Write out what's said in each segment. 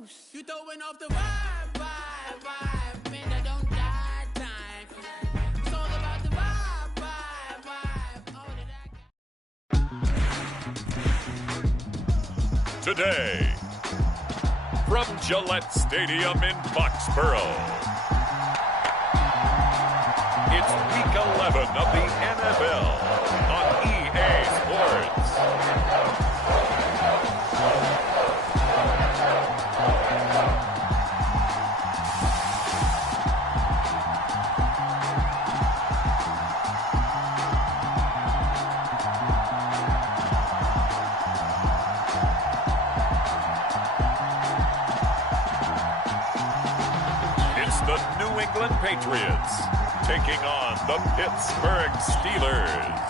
loose. You throwing off the vibe, vibe, vibe. Man, I don't die time. It's all about the vibe, vibe, vibe. All that I got. Today, from Gillette Stadium in Foxborough, it's Week 11 of the NFL on EA Sports. The New England Patriots taking on the Pittsburgh Steelers.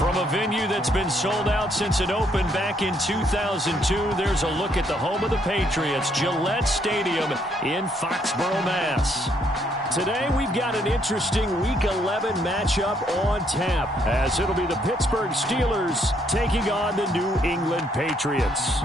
From a venue that's been sold out since it opened back in 2002, there's a look at the home of the Patriots, Gillette Stadium in Foxborough, Mass. Today, we've got an interesting Week 11 matchup on tap, as it'll be the Pittsburgh Steelers taking on the New England Patriots.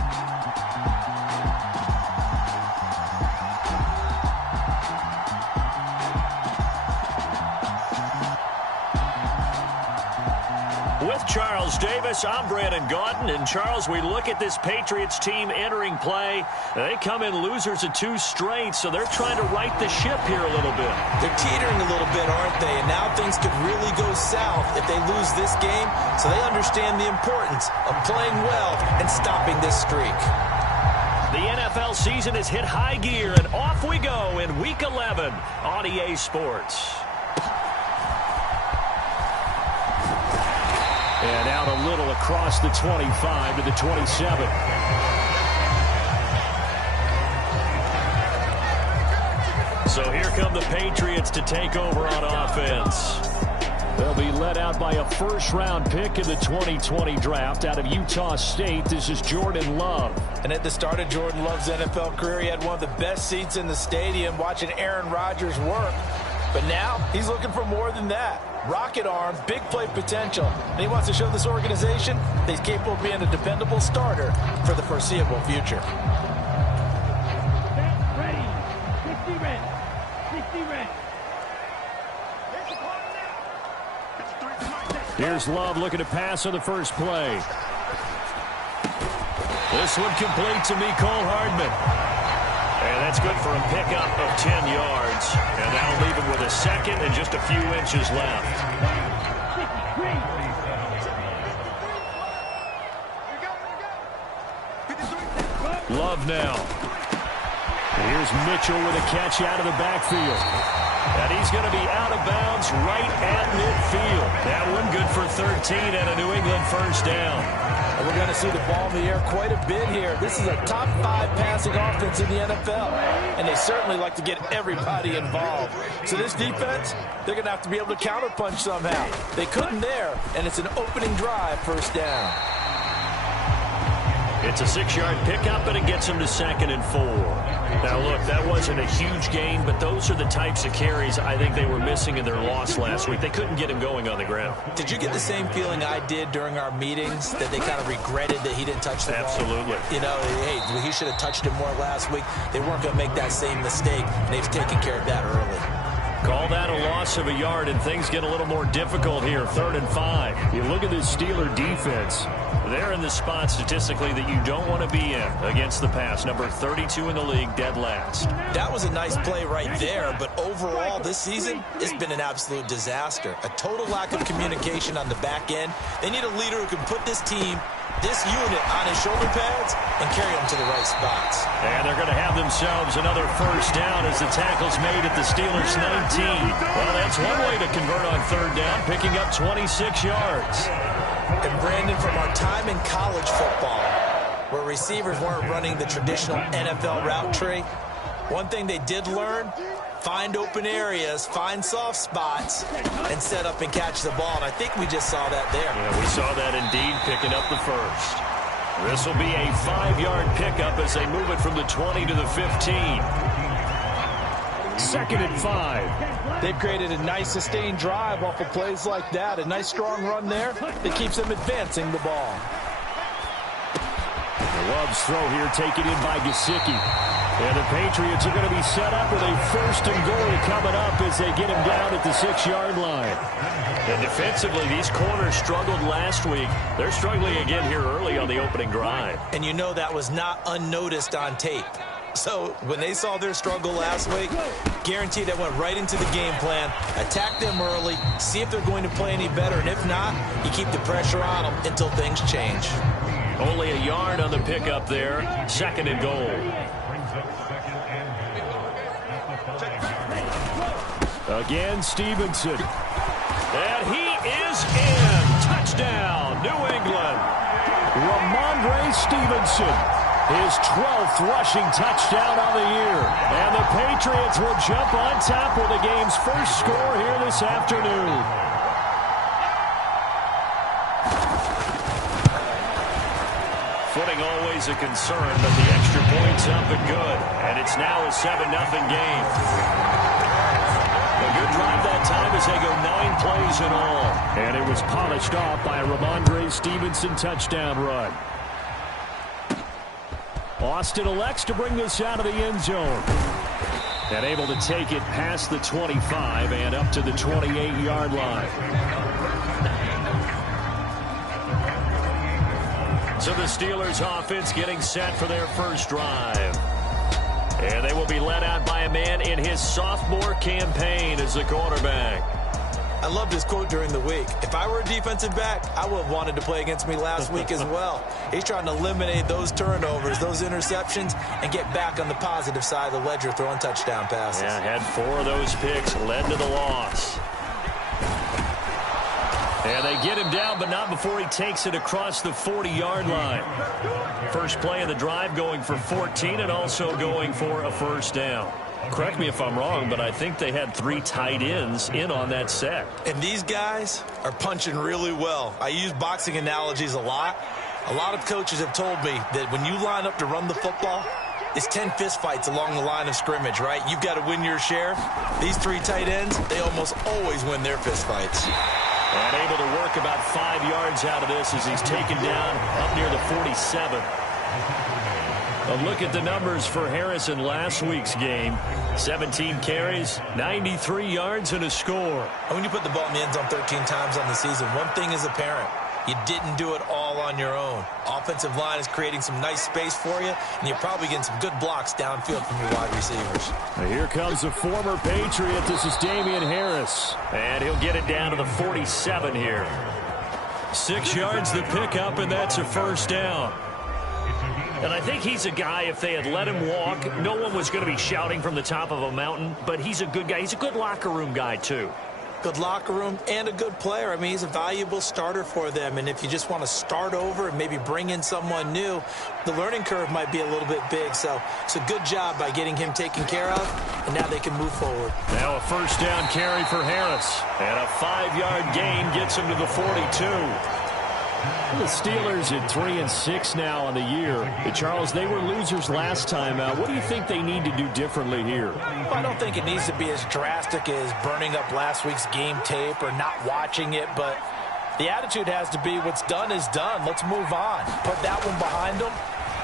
With Charles Davis, I'm Brandon Gaudin. And Charles, we look at this Patriots team entering play. They come in losers of 2 straight, so they're trying to right the ship here a little bit. They're teetering a little bit, aren't they? And now things could really go south if they lose this game. So they understand the importance of playing well and stopping this streak. The NFL season has hit high gear, and off we go in Week 11 on EA Sports. And out a little across the 25 to the 27. So here come the Patriots to take over on offense. They'll be led out by a first-round pick in the 2020 draft out of Utah State. This is Jordan Love. And at the start of Jordan Love's NFL career, he had one of the best seats in the stadium watching Aaron Rodgers work. But now he's looking for more than that. Rocket arm, big play potential. And he wants to show this organization that he's capable of being a dependable starter for the foreseeable future. Ready. 60 ready. 60 ready. Here's Love looking to pass on the first play. This one complete to Mecole Hardman. And that's good for a pickup of 10 yards. And that'll leave him with a second and just a few inches left. Love now. Here's Mitchell with a catch out of the backfield. And he's going to be out of bounds right at midfield. That one good for 13 and a New England first down. And we're going to see the ball in the air quite a bit here. This is a top 5 passing offense in the NFL. And they certainly like to get everybody involved. So this defense, they're going to have to be able to counterpunch somehow. They couldn't there, and it's an opening drive, first down. It's a 6-yard pickup, and it gets them to 2nd and 4. Now, look, that wasn't a huge gain, but those are the types of carries I think they were missing in their loss last week. They couldn't get him going on the ground. Did you get the same feeling I did during our meetings, that they kind of regretted that he didn't touch the ball? Absolutely. You know, hey, he should have touched it more last week. They weren't going to make that same mistake, and they've taken care of that early. Call that a loss of a yard, and things get a little more difficult here, 3rd and 5. You look at this Steeler defense. They're in the spot statistically that you don't want to be in against the pass. Number 32 in the league, dead last. That was a nice play right there, but overall this season, it's been an absolute disaster. A total lack of communication on the back end. They need a leader who can put this team, this unit, on his shoulder pads and carry them to the right spots. And they're going to have themselves another first down as the tackle's made at the Steelers' 19. Well, that's one way to convert on 3rd down, picking up 26 yards. And Brandon, from our time in college football, where receivers weren't running the traditional NFL route tree, one thing they did learn, find open areas, find soft spots, and set up and catch the ball. And I think we just saw that there. Yeah, we saw that indeed, picking up the first. This will be a 5-yard pickup as they move it from the 20 to the 15. 2nd and 5. They've created a nice sustained drive off of plays like that. A nice strong run there that keeps them advancing the ball. Love's throw here taken in by Gesicki. And the Patriots are going to be set up with a 1st and goal coming up as they get him down at the 6-yard line. And defensively, these corners struggled last week. They're struggling again here early on the opening drive. And you know that was not unnoticed on tape. So when they saw their struggle last week, guaranteed that went right into the game plan. Attack them early, see if they're going to play any better. And if not, you keep the pressure on them until things change. Only a yard on the pickup there. 2nd and goal. Again, Stevenson. And he is in. Touchdown, New England. Ramondre Stevenson. His 12th rushing touchdown on the year. And the Patriots will jump on top with the game's first score here this afternoon. Footing always a concern, but the extra point's up and good. And it's now a 7-0 game. A good drive that time as they go 9 plays in all. And it was polished off by a Ramondre Stevenson touchdown run. Austin elects to bring this out of the end zone. And able to take it past the 25 and up to the 28-yard line. So the Steelers offense getting set for their first drive. And they will be led out by a man in his sophomore campaign as the quarterback. I loved his quote during the week. If I were a defensive back, I would have wanted to play against me last week as well. He's trying to eliminate those turnovers, those interceptions, and get back on the positive side of the ledger throwing touchdown passes. Yeah, had 4 of those picks, led to the loss. And they get him down, but not before he takes it across the 40-yard line. First play of the drive going for 14 and also going for a first down. Correct me if I'm wrong, but I think they had 3 tight ends in on that set. And these guys are punching really well. I use boxing analogies a lot. A lot of coaches have told me that when you line up to run the football, it's 10 fistfights along the line of scrimmage, right? You've got to win your share. These 3 tight ends, they almost always win their fistfights. And able to work about 5 yards out of this as he's taken down up near the 47. A look at the numbers for Harris in last week's game. 17 carries, 93 yards, and a score. And when you put the ball in the end zone 13 times on the season, one thing is apparent. You didn't do it all on your own. Offensive line is creating some nice space for you, and you're probably getting some good blocks downfield from your wide receivers. Now here comes a former Patriot. This is Damian Harris. And he'll get it down to the 47 here. 6 yards the pickup, and that's a first down. And I think he's a guy, if they had let him walk, no one was going to be shouting from the top of a mountain. But he's a good guy. He's a good locker room guy, too. Good locker room and a good player. I mean, he's a valuable starter for them. And if you just want to start over and maybe bring in someone new, the learning curve might be a little bit big. So it's a good job by getting him taken care of, and now they can move forward. Now a first down carry for Harris. And a 5-yard gain gets him to the 42. The Steelers at 3-6 now on the year. Charles, they were losers last time out. What do you think they need to do differently here? Well, I don't think it needs to be as drastic as burning up last week's game tape or not watching it, but the attitude has to be what's done is done. Let's move on. Put that one behind them,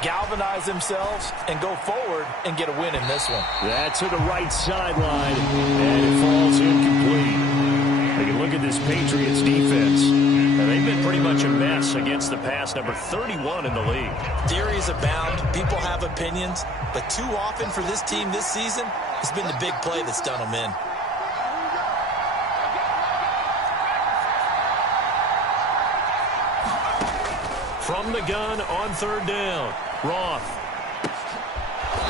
galvanize themselves, and go forward and get a win in this one. That's to the right sideline, and it falls incomplete. Take a look at this Patriots defense. They've been pretty much a mess against the pass, number 31 in the league. Theories abound. People have opinions. But too often for this team this season, it's been the big play that's done them in. From the gun on 3rd down, Roth.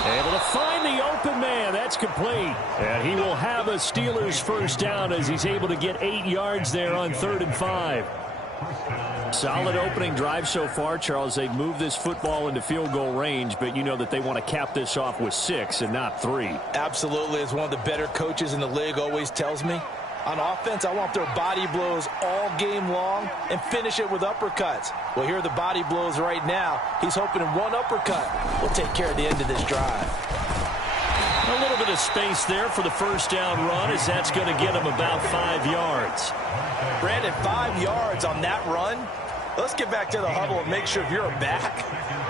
Able to find the open man. That's complete. And he will have a Steelers first down as he's able to get 8 yards there on 3rd and 5. Solid opening drive so far, Charles. They've moved this football into field goal range, but you know that they want to cap this off with 6 and not 3. Absolutely. As one of the better coaches in the league always tells me, on offense, I want their body blows all game long and finish it with uppercuts. Well, here are the body blows right now. He's hoping in one uppercut will take care of the end of this drive. A little bit of space there for the first down run, as that's going to get him about 5 yards. Brandon, 5 yards on that run, Let's get back to the huddle and make sure if you're a back,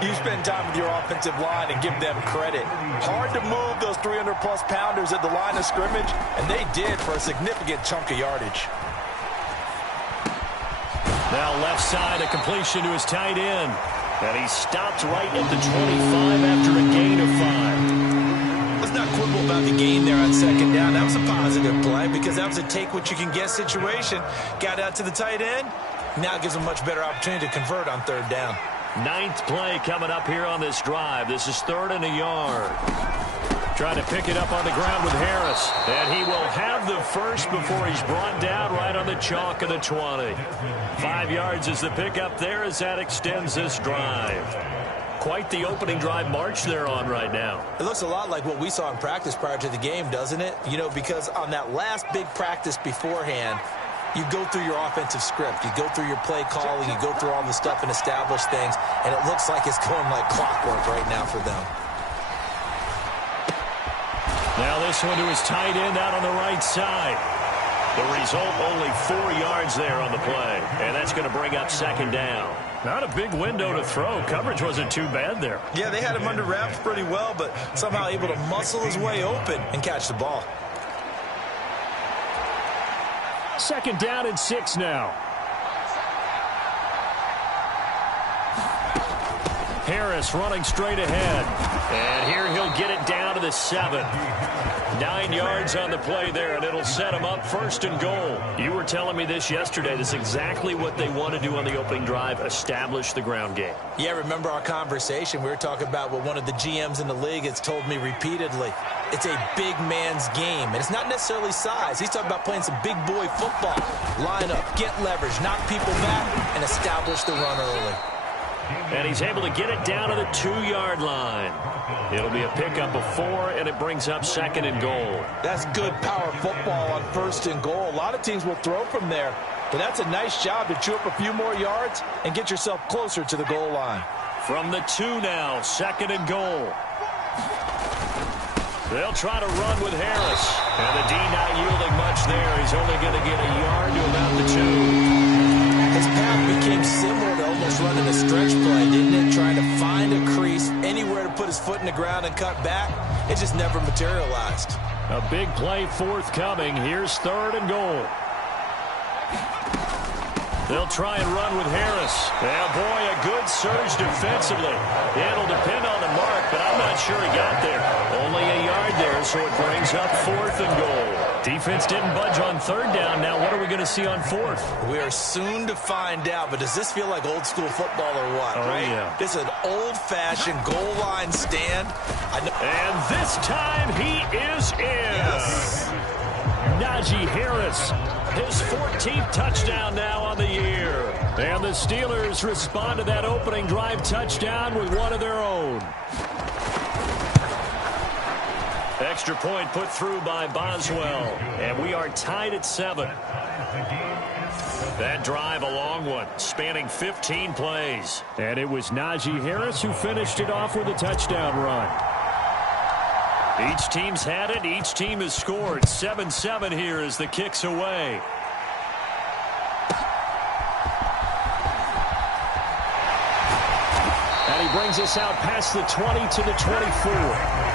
you spend time with your offensive line and give them credit. Hard to move those 300-plus pounders at the line of scrimmage, and they did for a significant chunk of yardage. Now left side, a completion to his tight end. And he stopped right at the 25 after a gain of 5. Let's not quibble about the gain there on second down. That was a positive play because that was a take-what-you-can-get situation. Got out to the tight end. Now it gives them a much better opportunity to convert on third down. 9th play coming up here on this drive. This is 3rd and a yard. Trying to pick it up on the ground with Harris. And he will have the first before he's brought down right on the chalk of the 20. 5 yards is the pickup there as that extends this drive. Quite the opening drive march they're on right now. It looks a lot like what we saw in practice prior to the game, doesn't it? You know, because on that last big practice beforehand, you go through your offensive script. You go through your play calling. You go through all the stuff and establish things. And it looks like it's going like clockwork right now for them. Now this one to his tight end out on the right side. The result, only 4 yards there on the play. And that's going to bring up second down. Not a big window to throw. Coverage wasn't too bad there. Yeah, they had him under wraps pretty well, but somehow able to muscle his way open and catch the ball. Second down and 6 now. Harris running straight ahead. And here he'll get it down to the 7. 9 yards on the play there, and it'll set him up 1st and goal. You were telling me this yesterday. This is exactly what they want to do on the opening drive, establish the ground game. Yeah, remember our conversation? We were talking about what one of the GMs in the league has told me repeatedly. It's a big man's game, and it's not necessarily size. He's talking about playing some big boy football. Line up, get leverage, knock people back, and establish the run early. And he's able to get it down to the 2-yard line. It'll be a pickup of 4, and it brings up 2nd and goal. That's good power football on 1st and goal. A lot of teams will throw from there, but that's a nice job to chew up a few more yards and get yourself closer to the goal line. From the 2 now, 2nd and goal. They'll try to run with Harris. And the D not yielding much there. He's only going to get a yard to about the 2. His path became similar to almost running a stretch play, didn't it? Trying to find a crease, anywhere to put his foot in the ground and cut back. It just never materialized. A big play forthcoming. Here's 3rd and goal. They'll try and run with Harris. Yeah, boy, a good surge defensively. It'll depend on the mark, but I'm not sure he got there. Only a yard there, so it brings up 4th and goal. Defense didn't budge on 3rd down. Now what are we going to see on 4th? We are soon to find out, but does this feel like old school football or what? Oh, right? yeah. This is an old-fashioned goal line stand. And this time he is in. Yes. Najee Harris, his 14th touchdown now on the year. And the Steelers respond to that opening drive touchdown with one of their own. Extra point put through by Boswell. And we are tied at 7. That drive, a long one, spanning 15 plays. And it was Najee Harris who finished it off with a touchdown run. Each team's had it. Each team has scored. 7-7 here as the kick's away. And he brings us out past the 20 to the 24.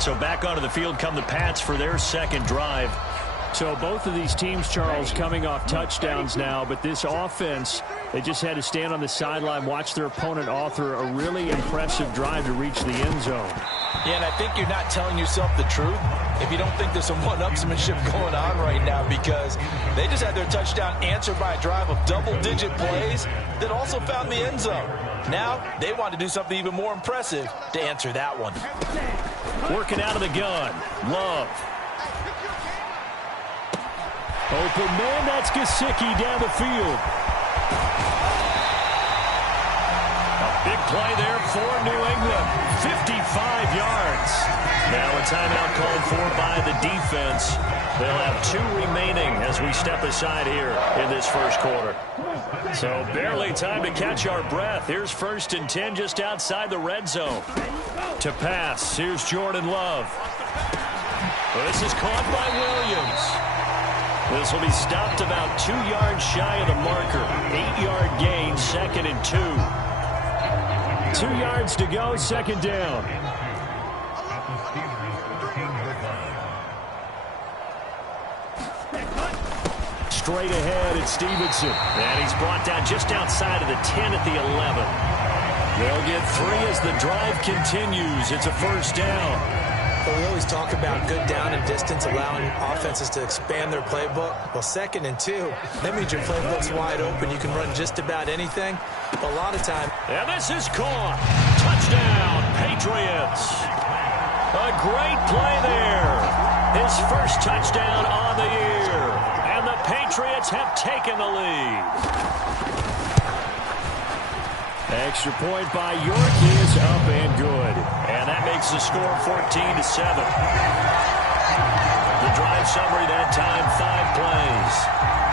So back onto the field come the Pats for their 2nd drive. So both of these teams, Charles, coming off touchdowns now, but this offense, they just had to stand on the sideline, watch their opponent author a really impressive drive to reach the end zone. Yeah, and I think you're not telling yourself the truth if you don't think there's some one-upsmanship going on right now, because they just had their touchdown answered by a drive of double-digit plays that also found the end zone. Now they want to do something even more impressive to answer that one. Working out of the gun. Love. Open man, that's Gesicki down the field. A big play there for New England. 55 yards. Now a timeout called for by the defense. They'll have 2 remaining as we step aside here in this first quarter. So barely time to catch our breath. Here's 1st and 10 just outside the red zone. To pass, here's Jordan Love. Well, this is caught by Williams. This will be stopped about 2 yards shy of the marker. 8-yard gain, 2nd and 2. 2 yards to go, 2nd down. Straight ahead, it's Stevenson. And he's brought down just outside of the 10 at the 11. They'll get 3 as the drive continues. It's a 1st down. Well, we always talk about good down and distance, allowing offenses to expand their playbook. Well, 2nd and 2, that means your playbook's wide open. You can run just about anything. A lot of time. And this is caught. Touchdown, Patriots. A great play there. His first touchdown on the year. And the Patriots have taken the lead. Extra point by York is up and good. And that makes the score 14-7. The drive summary that time, 5 plays.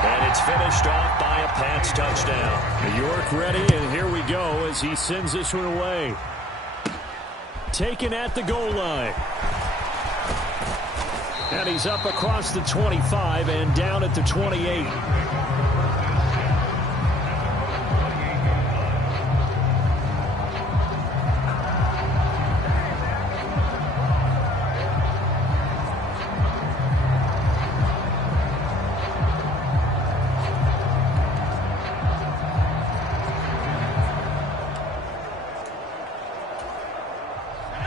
And it's finished off by a Pats touchdown. York ready, and here we go as he sends this one away. Taken at the goal line. And he's up across the 25 and down at the 28.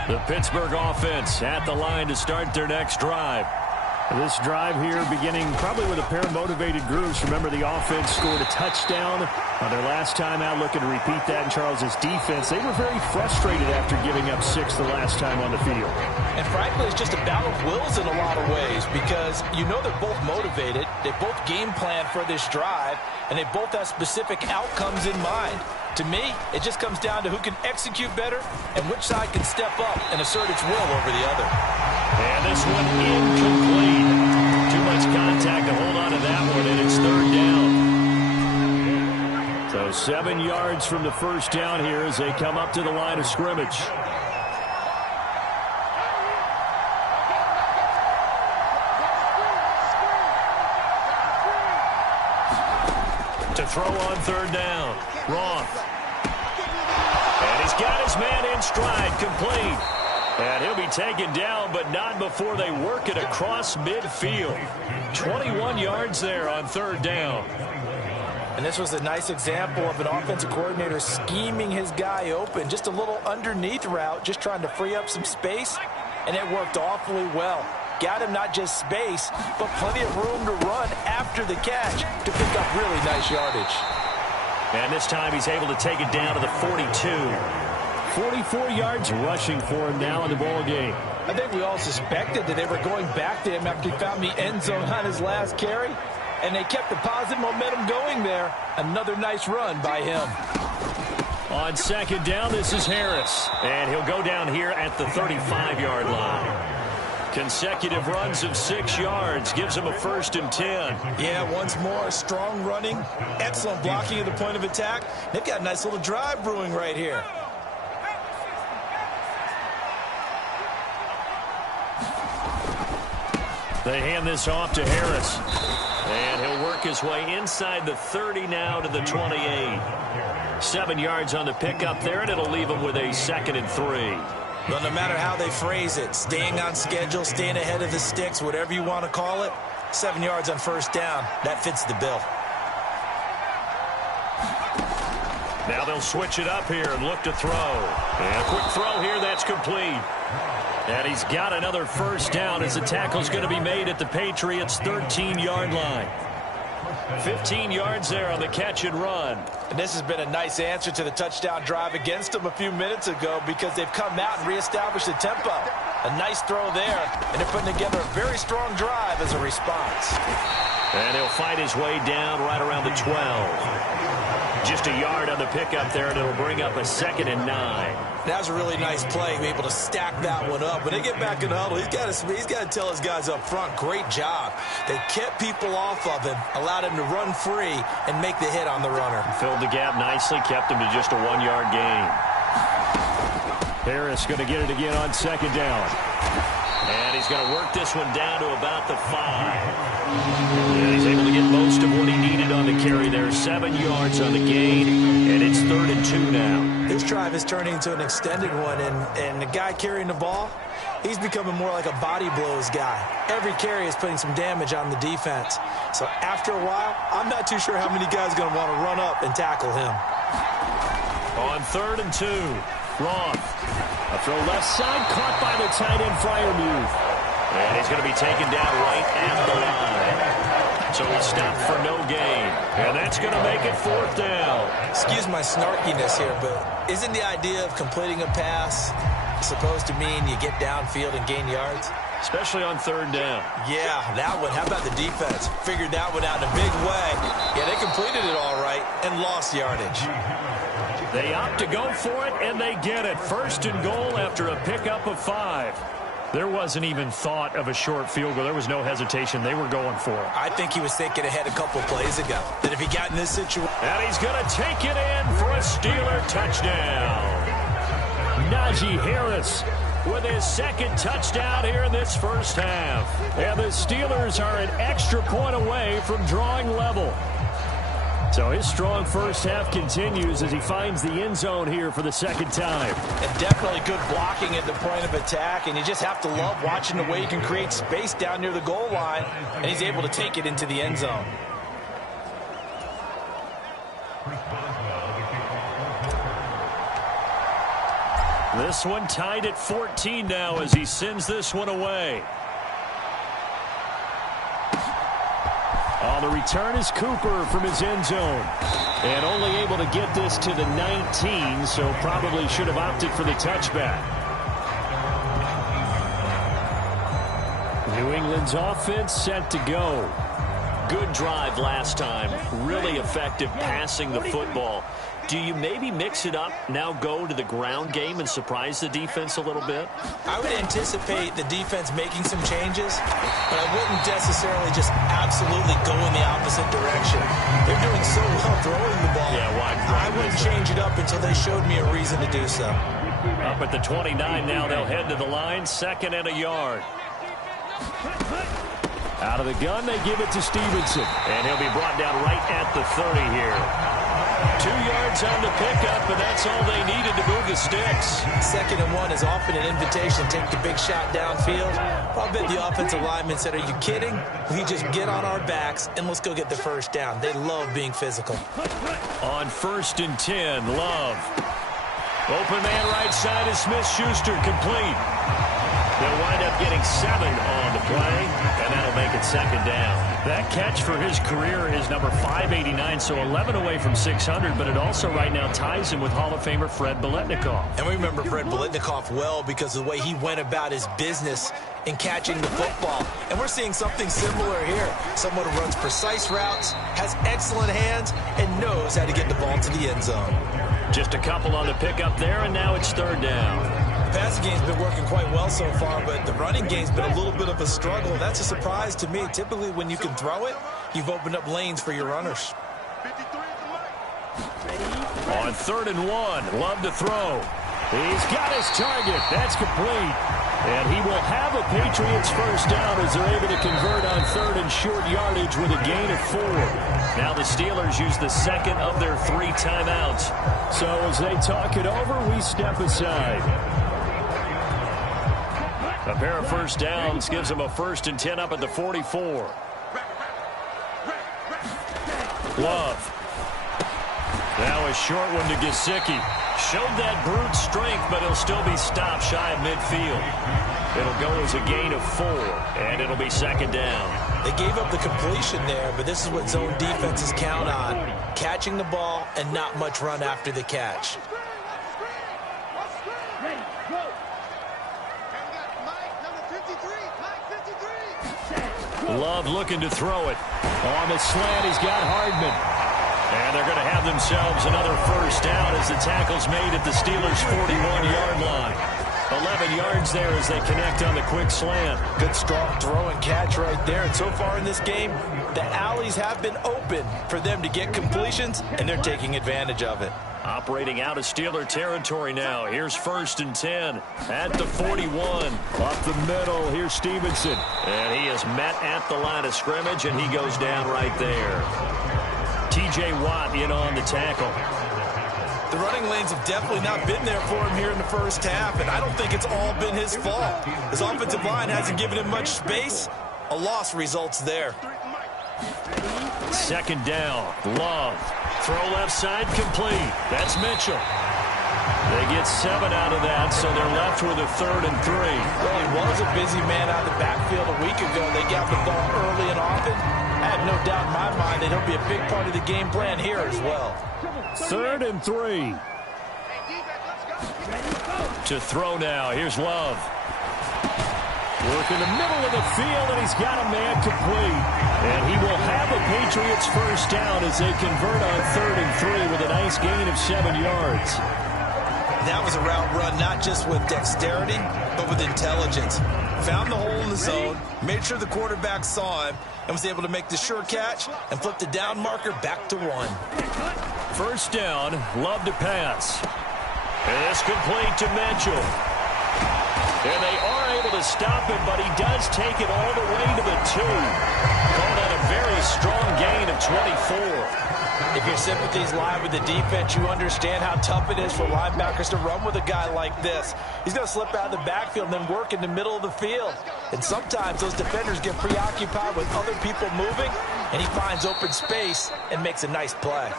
The Pittsburgh offense at the line to start their next drive. This drive here beginning probably with a pair of motivated groups. Remember, the offense scored a touchdown on their last time out, looking to repeat that in Charles's defense. They were very frustrated after giving up 6 the last time on the field. And frankly, it's just a battle of wills in a lot of ways because you know they're both motivated. They both game plan for this drive, and they both have specific outcomes in mind. To me, it just comes down to who can execute better and which side can step up and assert its will over the other. And this one incomplete. Too much contact to hold on to that one, and it's 3rd down. So 7 yards from the 1st down here as they come up to the line of scrimmage. To throw on 3rd down. Roth. And he's got his man in stride, complete. And he'll be taken down, but not before they work it across midfield. 21 yards there on 3rd down. And this was a nice example of an offensive coordinator scheming his guy open. Just a little underneath route, just trying to free up some space. And it worked awfully well. Got him not just space, but plenty of room to run after the catch to pick up really nice yardage. And this time he's able to take it down to the 42. 44 yards rushing for him now in the ball game. I think we all suspected that they were going back to him after he found the end zone on his last carry. And they kept the positive momentum going there. Another nice run by him. On 2nd down, this is Harris. And he'll go down here at the 35-yard line. Consecutive runs of 6 yards gives him a 1st and 10. Yeah, once more, strong running, excellent blocking at the point of attack. They've got a nice little drive brewing right here. They hand this off to Harris. And he'll work his way inside the 30 now to the 28. 7 yards on the pickup there, and it'll leave him with a 2nd and 3. Well, no matter how they phrase it, staying on schedule, staying ahead of the sticks, whatever you want to call it, 7 yards on 1st down, that fits the bill. Now they'll switch it up here and look to throw. And a quick throw here, that's complete. And he's got another 1st down as the tackle's going to be made at the Patriots' 13-yard line. 15 yards there on the catch and run. And this has been a nice answer to the touchdown drive against them a few minutes ago because they've come out and reestablished the tempo. A nice throw there, and they're putting together a very strong drive as a response. And he'll fight his way down right around the 12. Just a yard on the pickup there, and it'll bring up a 2nd and 9. That was a really nice play, be able to stack that one up. When they get back in the huddle, he's got to tell his guys up front, great job. They kept people off of him, allowed him to run free, and make the hit on the runner. Filled the gap nicely, kept him to just a 1-yard gain. Harris going to get it again on 2nd down. And he's going to work this one down to about the 5. And he's able to get most of what he needed on the carry there. 7 yards on the gain, and it's 3rd and 2 now. This drive is turning into an extended one, and the guy carrying the ball, he's becoming more like a body blows guy. Every carry is putting some damage on the defense. So after a while, I'm not too sure how many guys are going to want to run up and tackle him. On 3rd and 2, Roth. A throw left side, caught by the tight end Freiermuth. And he's going to be taken down right at the line. So he's stopped for no gain. And that's going to make it 4th down. Excuse my snarkiness here, but isn't the idea of completing a pass supposed to mean you get downfield and gain yards? Especially on 3rd down. Yeah, that one. How about the defense? Figured that one out in a big way. Yeah, they completed it all right and lost yardage. They opt to go for it, and they get it. 1st and goal after a pickup of 5. There wasn't even thought of a short field goal. There was no hesitation. They were going for it. I think he was thinking ahead a couple plays ago that if he got in this situation. And he's going to take it in for a Steeler touchdown. Najee Harris with his 2nd touchdown here in this first half. And the Steelers are an extra point away from drawing level. So his strong first half continues as he finds the end zone here for the 2nd time. And definitely good blocking at the point of attack, and you just have to love watching the way he can create space down near the goal line, and he's able to take it into the end zone. This one tied at 14 now as he sends this one away. On the return is Cooper from his end zone. And only able to get this to the 19, so probably should have opted for the touchback. New England's offense set to go. Good drive last time. Really effective passing the football. Do you maybe mix it up, now go to the ground game and surprise the defense a little bit? I would anticipate the defense making some changes, but I wouldn't necessarily just absolutely go in the opposite direction. They're doing so well throwing the ball. Yeah, I wouldn't change it up until they showed me a reason to do so. Up at the 29 now, they'll head to the line, 2nd and a yard. Out of the gun, they give it to Stevenson. And he'll be brought down right at the 30 here. 2 yards on the pickup, and that's all they needed to move the sticks. 2nd and 1 is often an invitation to take the big shot downfield. I'll bet the offensive lineman said, are you kidding? We just get on our backs, and let's go get the 1st down. They love being physical. On 1st and 10, Love. Open man right side is Smith-Schuster, complete. They'll wind up getting 7 on the play, and that'll make it 2nd down. That catch for his career is number 589, so 11 away from 600, but it also right now ties him with Hall of Famer Fred Biletnikoff. And we remember Fred Biletnikoff well because of the way he went about his business in catching the football. And we're seeing something similar here. Someone who runs precise routes, has excellent hands, and knows how to get the ball to the end zone. Just a couple on the pickup there, and now it's 3rd down. The passing game's been working quite well so far, but the running game's been a little bit of a struggle. That's a surprise to me. Typically, when you can throw it, you've opened up lanes for your runners. On 3rd and 1, Love to throw. He's got his target. That's complete. And he will have a Patriots 1st down as they're able to convert on 3rd and short yardage with a gain of 4. Now the Steelers use the 2nd of their 3 timeouts. So as they talk it over, we step aside. A pair of 1st downs gives them a 1st and 10 up at the 44. Love. Now a short one to Gesicki. Showed that brute strength, but he'll still be stopped shy of midfield. It'll go as a gain of 4, and it'll be 2nd down. They gave up the completion there, but this is what zone defenses count on. Catching the ball and not much run after the catch. Love looking to throw it. On the slant, he's got Hardman. And they're going to have themselves another 1st down as the tackle's made at the Steelers' 41-yard line. 11 yards there as they connect on the quick slant. Good strong throw and catch right there. And so far in this game, the alleys have been open for them to get completions, and they're taking advantage of it. Operating out of Steeler territory now. Here's 1st and 10 at the 41. Up the middle, here's Stevenson. And he is met at the line of scrimmage, and he goes down right there. T.J. Watt in on the tackle. The running lanes have definitely not been there for him here in the first half, and I don't think it's all been his fault. His offensive line hasn't given him much space. A loss results there. 2nd down, Love. Throw left side complete. That's Mitchell. They get 7 out of that, so they're left with a 3rd and 3. Well, he was a busy man out of the backfield a week ago. They got the ball early and often. I have no doubt in my mind that he'll be a big part of the game plan here as well. 3rd and 3. To throw now. Here's Love. Work in the middle of the field, and he's got a man complete. And he will have a Patriots first down as they convert on 3rd and 3 with a nice gain of 7 yards. That was a route run not just with dexterity, but with intelligence. Found the hole in the zone, made sure the quarterback saw him, and was able to make the sure catch and flip the down marker back to 1. 1st down, Love to pass. And it's complete to Mitchell. And they are able to stop him, but he does take it all the way to the 2. Called on a very strong gain of 24. If your sympathies lie with the defense, you understand how tough it is for linebackers to run with a guy like this. He's going to slip out of the backfield and then work in the middle of the field. And sometimes those defenders get preoccupied with other people moving, and he finds open space and makes a nice play.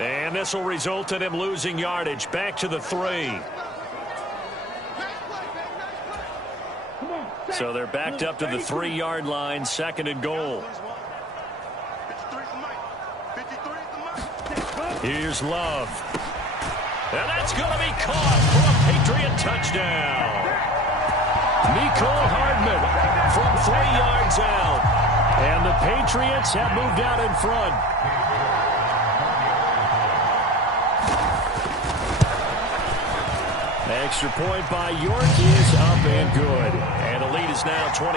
And this will result in him losing yardage. Back to the 3. So they're backed up to the 3-yard line, 2nd and goal. Here's Love. And that's going to be caught for a Patriot touchdown. Nicole Hardman From 3 yards out. and the Patriots have moved out in front. Extra point by York is up and good. And the lead is now 21-14.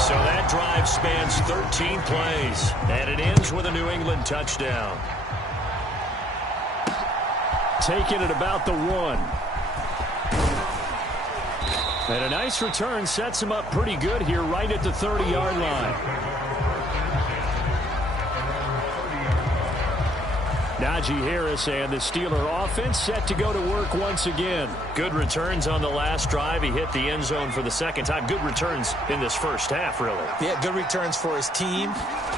So that drive spans 13 plays, and it ends with a New England touchdown. Taking it about the 1. And a nice return sets him up pretty good here right at the 30-yard line. Najee Harris and the Steeler offense set to go to work once again. Good returns on the last drive. He hit the end zone for the 2nd time. Good returns in this first half, really. Yeah, good returns for his team.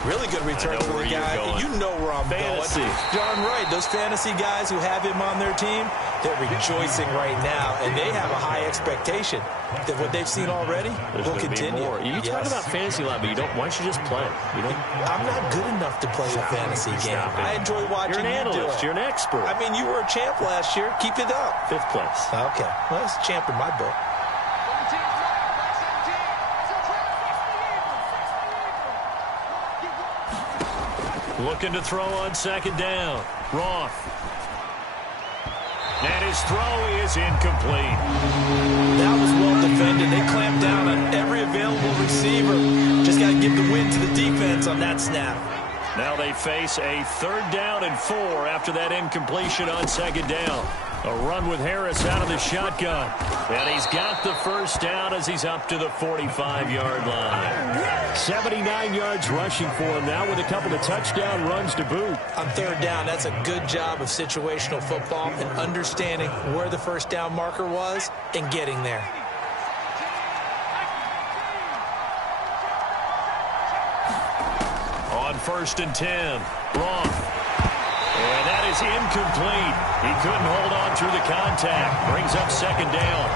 Really good returns for the guy. You know where I'm fantasy going. Darn right. Those fantasy guys who have him on their team, they're rejoicing right now, and they have a high expectation that what they've seen already will continue. More. You talk about fantasy a lot, but you don't. Why don't you just play? You don't. I'm not good enough to play a fantasy game. I enjoy watching You're an you do analyst. it. You're an expert. I mean, you were a champ last year. Keep it up. 5th place. Okay. Well, that's champ in my book. Looking to throw on 2nd down. Roth. And his throw is incomplete. That was well defended. They clamped down on every available receiver. Just got to give the win to the defense on that snap. Now they face a 3rd down and 4 after that incompletion on 2nd down. A run with Harris out of the shotgun. And he's got the first down as he's up to the 45-yard line. 79 yards rushing for him now with a couple of touchdown runs to boot. On 3rd down, that's a good job of situational football and understanding where the first down marker was and getting there. On 1st and 10, Roth. And that is incomplete. He couldn't hold on through the contact. Brings up 2nd down.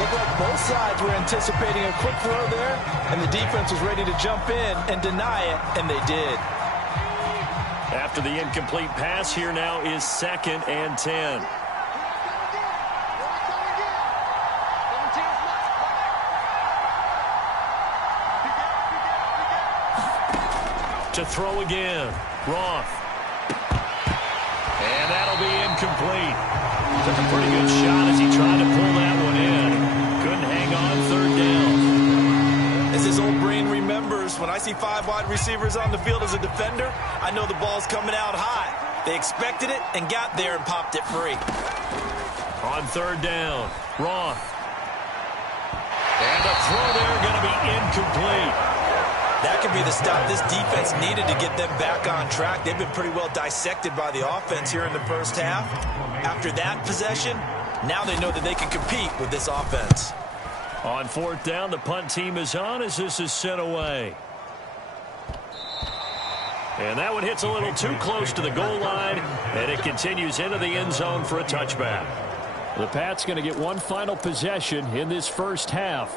Looked like both sides were anticipating a quick throw there, and the defense was ready to jump in and deny it, and they did. After the incomplete pass, here now is 2nd and 10. To throw again, Roth. And that'll be incomplete. Took a pretty good shot as he tried to pull that one in. Couldn't hang on 3rd down. As his old brain remembers, this. When I see 5 wide receivers on the field as a defender, I know the ball's coming out high. They expected it and got there and popped it free. On third down, Roth. And the throw there going to be incomplete. That could be the stop this defense needed to get them back on track. They've been pretty well dissected by the offense here in the first half. After that possession, now they know that they can compete with this offense. On fourth down, the punt team is on as this is sent away. And that one hits a little too close to the goal line, and it continues into the end zone for a touchback. The Pats going to get one final possession in this first half.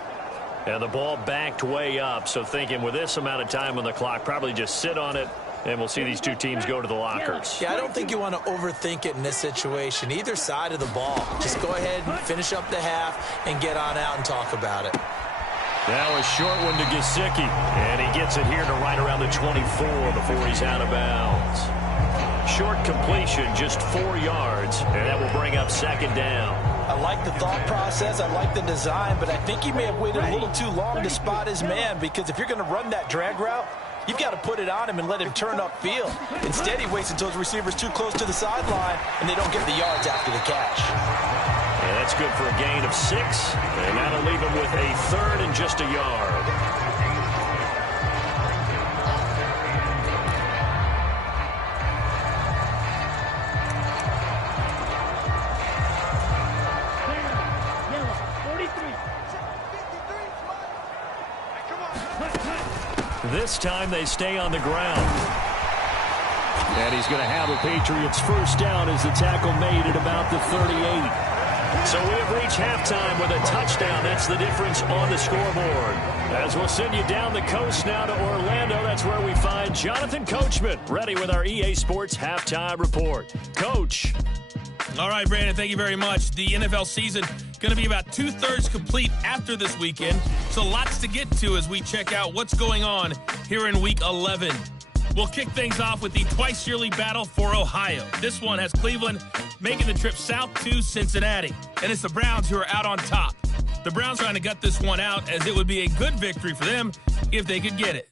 And the ball backed way up, so thinking with this amount of time on the clock, probably just sit on it, and we'll see these two teams go to the lockers. Yeah, I don't think you want to overthink it in this situation. Either side of the ball. Just go ahead and finish up the half and get on out and talk about it. Now a short one to Gesicki, and he gets it here to right around the 24 before he's out of bounds. Short completion, just 4 yards, and that will bring up second down. I like the thought process. I like the design, but I think he may have waited a little too long to spot his man, because if you're going to run that drag route, you've got to put it on him and let him turn upfield. Instead, he waits until his receiver's too close to the sideline, and they don't get the yards after the catch. And that's good for a gain of 6, and that'll leave him with a third and just a yard. This time they stay on the ground. And he's going to have a Patriots first down as the tackle made at about the 38. So we have reached halftime with a touchdown. That's the difference on the scoreboard. As we'll send you down the coast now to Orlando, that's where we find Jonathan Coachman ready with our EA Sports Halftime Report. Coach. All right, Brandon, thank you very much. The NFL season going to be about 2/3 complete after this weekend, so lots to get to as we check out what's going on here in Week 11. We'll kick things off with the twice-yearly battle for Ohio. This one has Cleveland making the trip south to Cincinnati, and it's the Browns who are out on top. The Browns trying to gut this one out, as it would be a good victory for them if they could get it.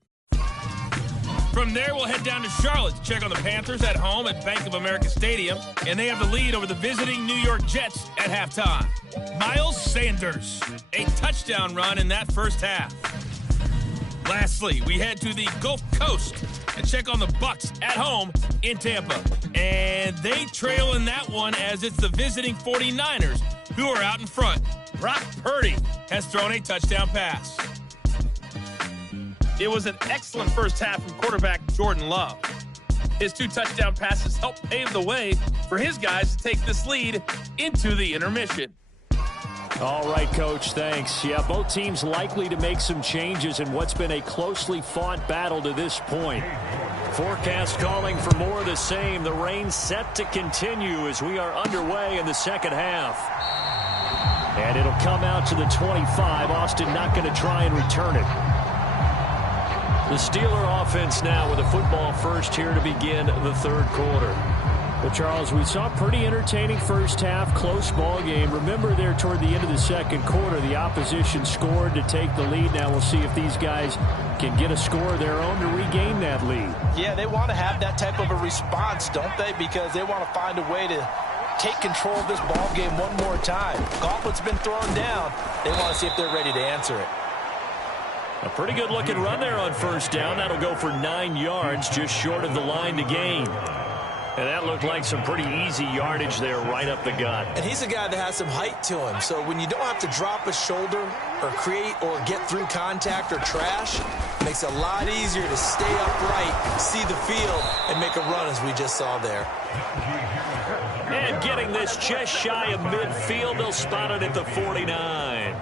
From there, we'll head down to Charlotte to check on the Panthers at home at Bank of America Stadium, and they have the lead over the visiting New York Jets at halftime. Miles Sanders, a touchdown run in that first half. Lastly, we head to the Gulf Coast and check on the Bucs at home in Tampa. And they trail in that one as it's the visiting 49ers who are out in front. Brock Purdy has thrown a touchdown pass. It was an excellent first half from quarterback Jordan Love. His 2 touchdown passes helped pave the way for his guys to take this lead into the intermission. All right, Coach, thanks. Yeah, both teams likely to make some changes in what's been a closely fought battle to this point. Forecast calling for more of the same. The rain set to continue as we are underway in the second half. And it'll come out to the 25. Austin not going to try and return it. The Steeler offense now with a football first here to begin the third quarter. But, Charles, we saw a pretty entertaining first half, close ball game. Remember there toward the end of the second quarter, the opposition scored to take the lead. Now we'll see if these guys can get a score of their own to regain that lead. Yeah, they want to have that type of a response, don't they? Because they want to find a way to take control of this ball game one more time. Gauntlet's been thrown down. They want to see if they're ready to answer it. A pretty good-looking run there on first down. That'll go for 9 yards, just short of the line to gain. And that looked like some pretty easy yardage there right up the gut. And he's a guy that has some height to him. So when you don't have to drop a shoulder or create or get through contact or trash, it makes it a lot easier to stay upright, see the field, and make a run as we just saw there. And getting this just shy of midfield, they'll spot it at the 49.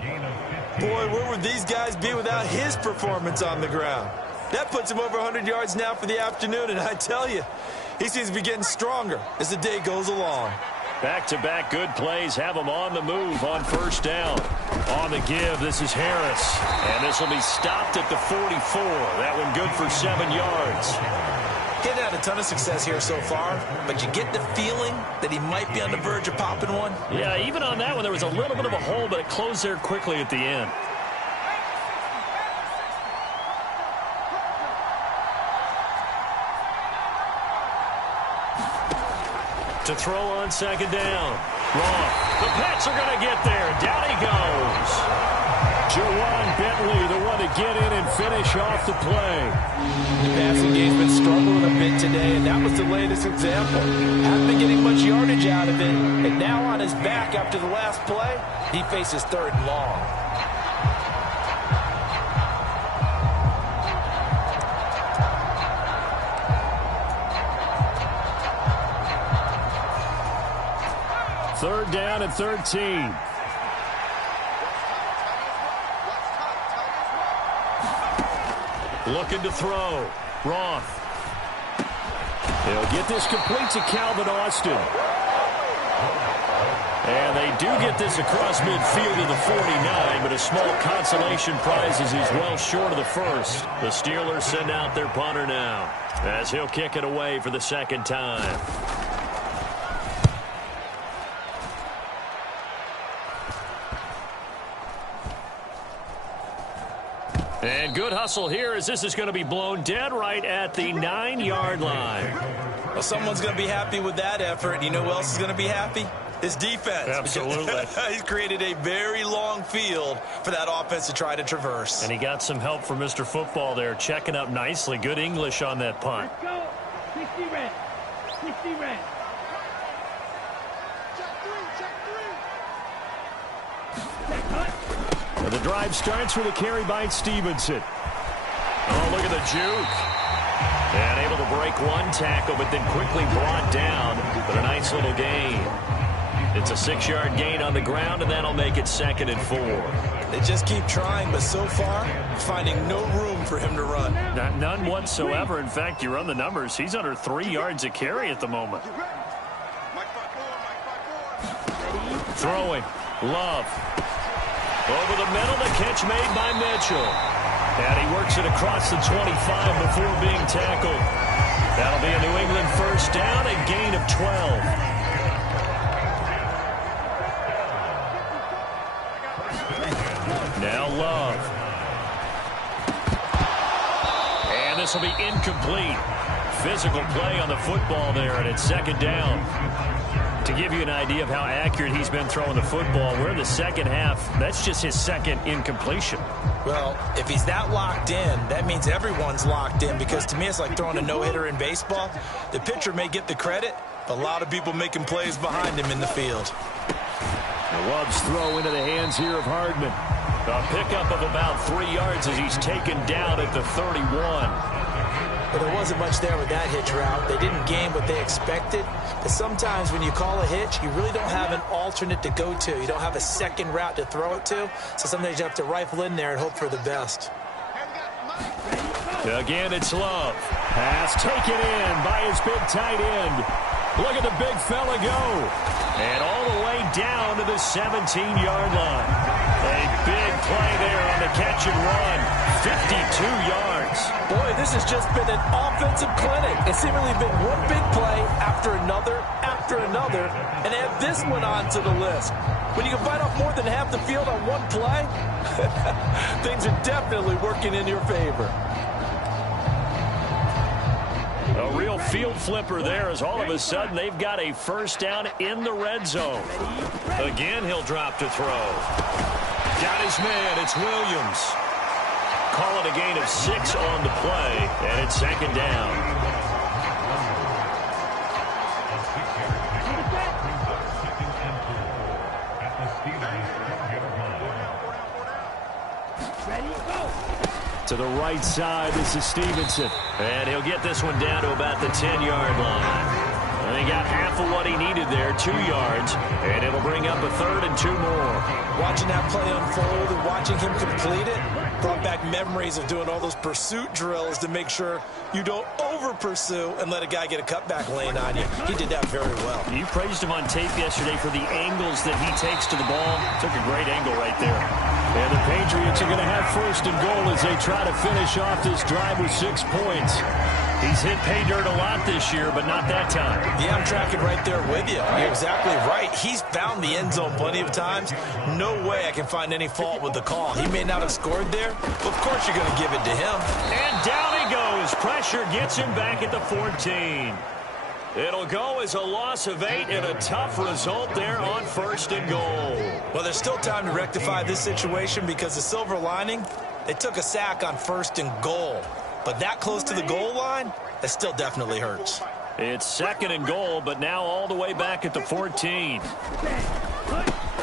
Boy, where would these guys be without his performance on the ground? That puts him over 100 yards now for the afternoon, and I tell you, he seems to be getting stronger as the day goes along. Back-to-back good plays have him on the move on first down. On the give, this is Harris. And this will be stopped at the 44. That one good for 7 yards. Getting had a ton of success here so far, but you get the feeling that he might be on the verge of popping one. Yeah, even on that one, there was a little bit of a hole, but it closed there quickly at the end. To throw on second down. Wrong. The Pats are going to get there. Down he goes. Jawan Bentley, the one to get in and finish off the play. The passing game's been struggling a bit today, and that was the latest example. Hasn't been getting much yardage out of it, and now on his back after the last play, he faces 3rd and long. Third down and 13. Looking to throw. Roth. He'll get this complete to Calvin Austin. And they do get this across midfield to the 49, but a small consolation prize as he's well short of the first. The Steelers send out their punter now, as he'll kick it away for the second time. And good hustle here as this is going to be blown dead right at the 9-yard line. Well, someone's going to be happy with that effort. You know who else is going to be happy? His defense. Absolutely. He's created a very long field for that offense to try to traverse. And he got some help from Mr. Football there, checking up nicely. Good English on that punt. Let's go. 60 red. 60 red. And the drive starts with a carry by Stevenson. Oh, look at the juke. And able to break one tackle, but then quickly brought down. But a nice little gain. It's a 6-yard gain on the ground, and that'll make it 2nd and 4. They just keep trying, but so far, finding no room for him to run. None whatsoever. In fact, you run the numbers. He's under 3 yards a carry at the moment. Throwing. Love. Over the middle, the catch made by Mitchell. And he works it across the 25 before being tackled. That'll be a New England first down, a gain of 12. Now Love. And this will be incomplete. Physical play on the football there, and it's 2nd down. To give you an idea of how accurate he's been throwing the football, we're in the second half. That's just his 2nd incompletion. Well, if he's that locked in, that means everyone's locked in, because to me it's like throwing a no-hitter in baseball. The pitcher may get the credit, but a lot of people making plays behind him in the field. Love's throw into the hands here of Hardman. A pickup of about 3 yards as he's taken down at the 31. But there wasn't much there with that hitch route. They didn't gain what they expected. But sometimes when you call a hitch, you really don't have an alternate to go to. You don't have a second route to throw it to. So sometimes you have to rifle in there and hope for the best. Again, it's Love. Pass taken in by his big tight end. Look at the big fella go. And all the way down to the 17-yard line. A big play there on the catch and run. 52 yards. Boy, this has just been an offensive clinic. It's seemingly been one big play after another, and add this one on to the list. When you can fight off more than half the field on one play, things are definitely working in your favor. A real field flipper there as all of a sudden they've got a first down in the red zone. Again, he'll drop to throw. Got his man. It's Williams. Call it a gain of 6 on the play, and it's 2nd down. To the right side, this is Stevenson. And he'll get this one down to about the 10-yard line. And he got half of what he needed there, 2 yards. And it'll bring up a 3rd and 2 more. Watching that play unfold and watching him complete it brought back memories of doing all those pursuit drills to make sure you don't over-pursue and let a guy get a cutback lane on you. He did that very well. You praised him on tape yesterday for the angles that he takes to the ball. Took a great angle right there. And the Patriots are going to have 1st and goal as they try to finish off this drive with 6 points. He's hit pay dirt a lot this year, but not that time. Yeah, I'm tracking right there with you. You're exactly right. He's found the end zone plenty of times. No way I can find any fault with the call. He may not have scored there, but of course you're going to give it to him. And down he goes. Pressure gets him back at the 14. It'll go as a loss of 8 and a tough result there on 1st and goal. Well, there's still time to rectify this situation because the silver lining, they took a sack on 1st and goal. But that close to the goal line, that still definitely hurts. It's 2nd and goal, but now all the way back at the 14.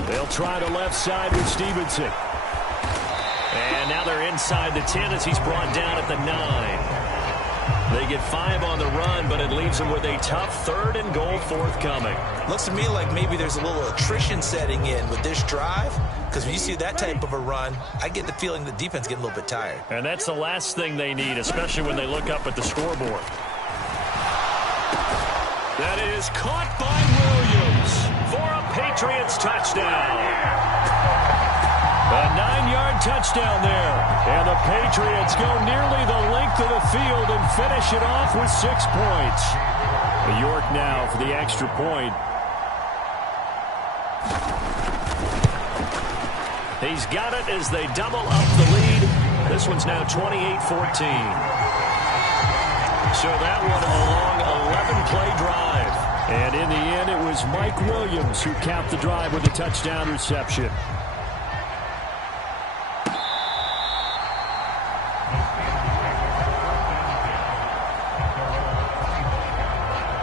They'll try the left side with Stevenson. And now they're inside the 10 as he's brought down at the 9. They get 5 on the run, but it leaves them with a tough 3rd and goal forthcoming. Looks to me like maybe there's a little attrition setting in with this drive, because when you see that type of a run, I get the feeling the defense getting a little bit tired. And that's the last thing they need, especially when they look up at the scoreboard. That is caught by Williams for a Patriots touchdown. A 9-yard touchdown there. And the Patriots go nearly the length of the field and finish it off with 6 points. York now for the extra point. He's got it as they double up the lead. This one's now 28-14. So that one a long 11-play drive. And in the end, it was Mike Williams who capped the drive with a touchdown reception.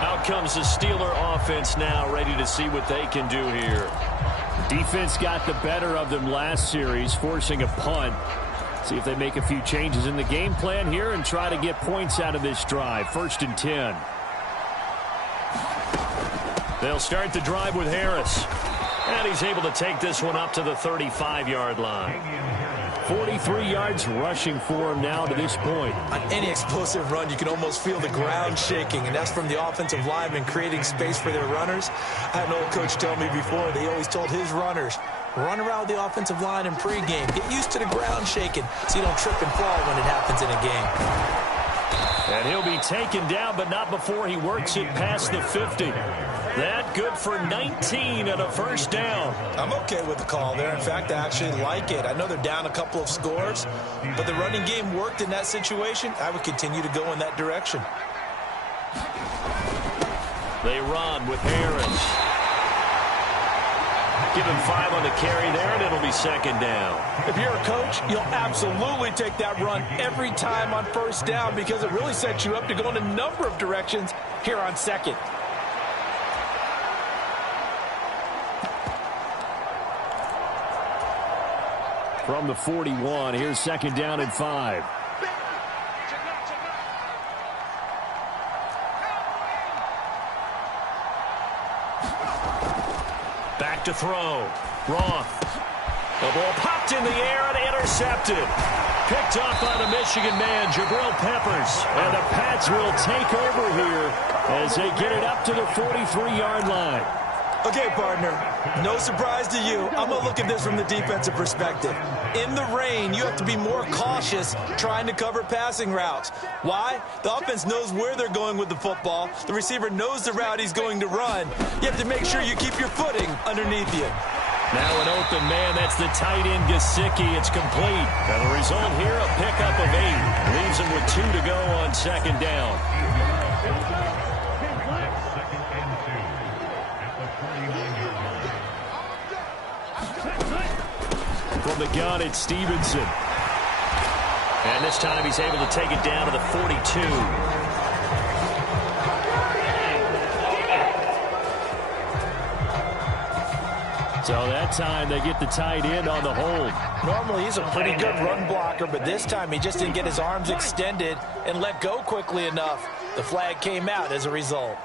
Out comes the Steeler offense now, ready to see what they can do here. Defense got the better of them last series, forcing a punt. See if they make a few changes in the game plan here and try to get points out of this drive. 1st and 10. They'll start the drive with Harris. And he's able to take this one up to the 35-yard line. 43 yards rushing for him now to this point. On any explosive run, you can almost feel the ground shaking, and that's from the offensive linemen creating space for their runners. I had an old coach tell me before, they always told his runners, run around the offensive line in pregame. Get used to the ground shaking so you don't trip and fall when it happens in a game. And he'll be taken down, but not before he works it past the 50. That good for 19 and a 1st down. I'm okay with the call there. In fact, I actually like it. I know they're down a couple of scores, but the running game worked in that situation. I would continue to go in that direction. They run with Harris. Give him 5 on the carry there, and it'll be 2nd down. If you're a coach, you'll absolutely take that run every time on 1st down because it really sets you up to go in a number of directions here on 2nd. From the 41, here's 2nd down and 5. Back to throw. Roth. The ball popped in the air and intercepted. Picked off by the Michigan man, Jabril Peppers. And the Pats will take over here as they get it up to the 43-yard line. Okay, partner, no surprise to you. I'm going to look at this from the defensive perspective. In the rain, you have to be more cautious trying to cover passing routes. Why? The offense knows where they're going with the football. The receiver knows the route he's going to run. You have to make sure you keep your footing underneath you. Now an open man, that's the tight end Gesicki. It's complete. And the result here, a pickup of 8. Leaves him with 2 to go on 2nd down. From the gun, it's Stevenson. And this time he's able to take it down to the 42. So that time they get the tight end on the hold. Normally he's a pretty good run blocker, but this time he just didn't get his arms extended and let go quickly enough. The flag came out as a result.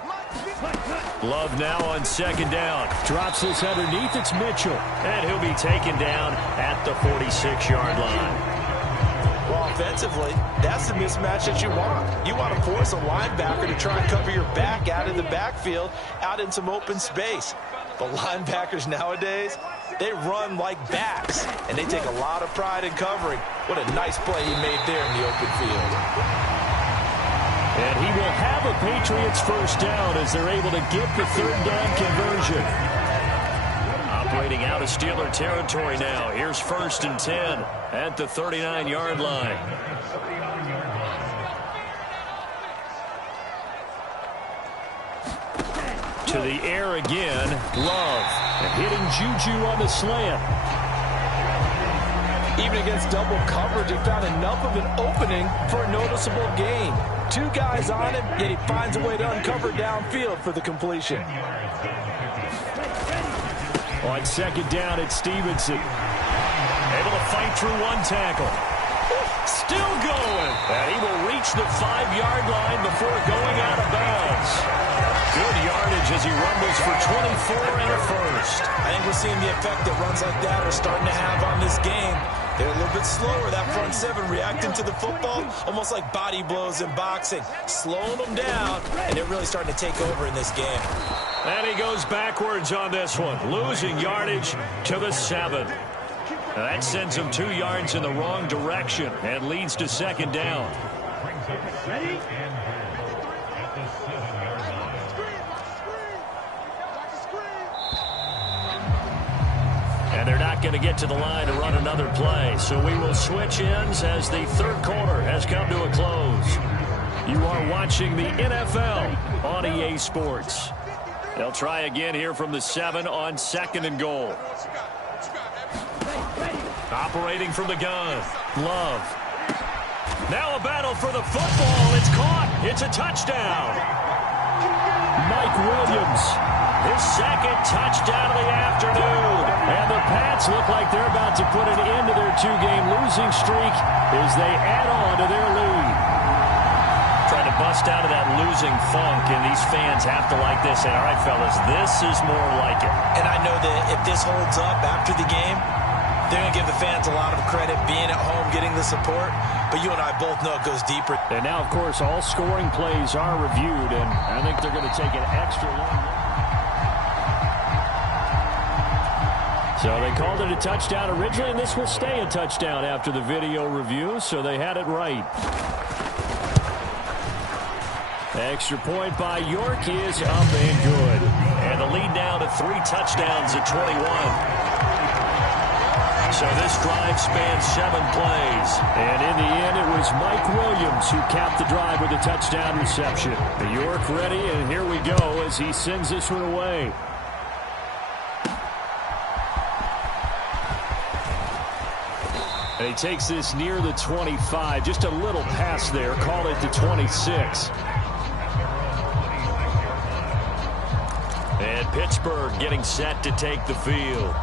Love now on 2nd down. Drops this underneath. It's Mitchell. And he'll be taken down at the 46-yard line. Well, offensively, that's the mismatch that you want. You want to force a linebacker to try and cover your back out in the backfield, out in some open space. But linebackers nowadays, they run like backs, and they take a lot of pride in covering. What a nice play he made there in the open field. And he will have a Patriots 1st down as they're able to get the 3rd down conversion. Operating out of Steeler territory now. Here's 1st and 10 at the 39-yard line. To the air again. Love. And hitting Juju on the slant. Even against double coverage, he found enough of an opening for a noticeable gain. 2 guys on him, yet he finds a way to uncover downfield for the completion. On second down, it's Stevenson. Able to fight through 1 tackle. Still going. And he will reach the 5-yard line before going out of bounds. Good yardage as he rumbles for 24 and a first. I think we're seeing the effect that runs like that are starting to have on this game. They're a little bit slower, that front 7, reacting to the football, almost like body blows in boxing, slowing them down, and they're really starting to take over in this game. And he goes backwards on this one, losing yardage to the 7. That sends him 2 yards in the wrong direction and leads to second down. Ready? And they're not going to get to the line to run another play. So we will switch ends as the third quarter has come to a close. You are watching the NFL on EA Sports. They'll try again here from the 7 on second and goal. Operating from the gun. Love. Now a battle for the football. It's caught. It's a touchdown. Mike Williams. His second touchdown of the afternoon. And the Pats look like they're about to put an end to their 2-game losing streak as they add on to their lead. Trying to bust out of that losing funk, and these fans have to like this. Say, all right, fellas, this is more like it. And I know that if this holds up after the game, they're going to give the fans a lot of credit being at home, getting the support. But you and I both know it goes deeper. And now, of course, all scoring plays are reviewed, and I think they're going to take an extra long look. So they called it a touchdown originally, and this will stay a touchdown after the video review, so they had it right. Extra point by York is up and good. And the lead now to 3 touchdowns at 21. So this drive spans 7 plays. And in the end, it was Mike Williams who capped the drive with a touchdown reception. York ready, and here we go as he sends this one away. And he takes this near the 25. Just a little pass there. Call it the 26. And Pittsburgh getting set to take the field.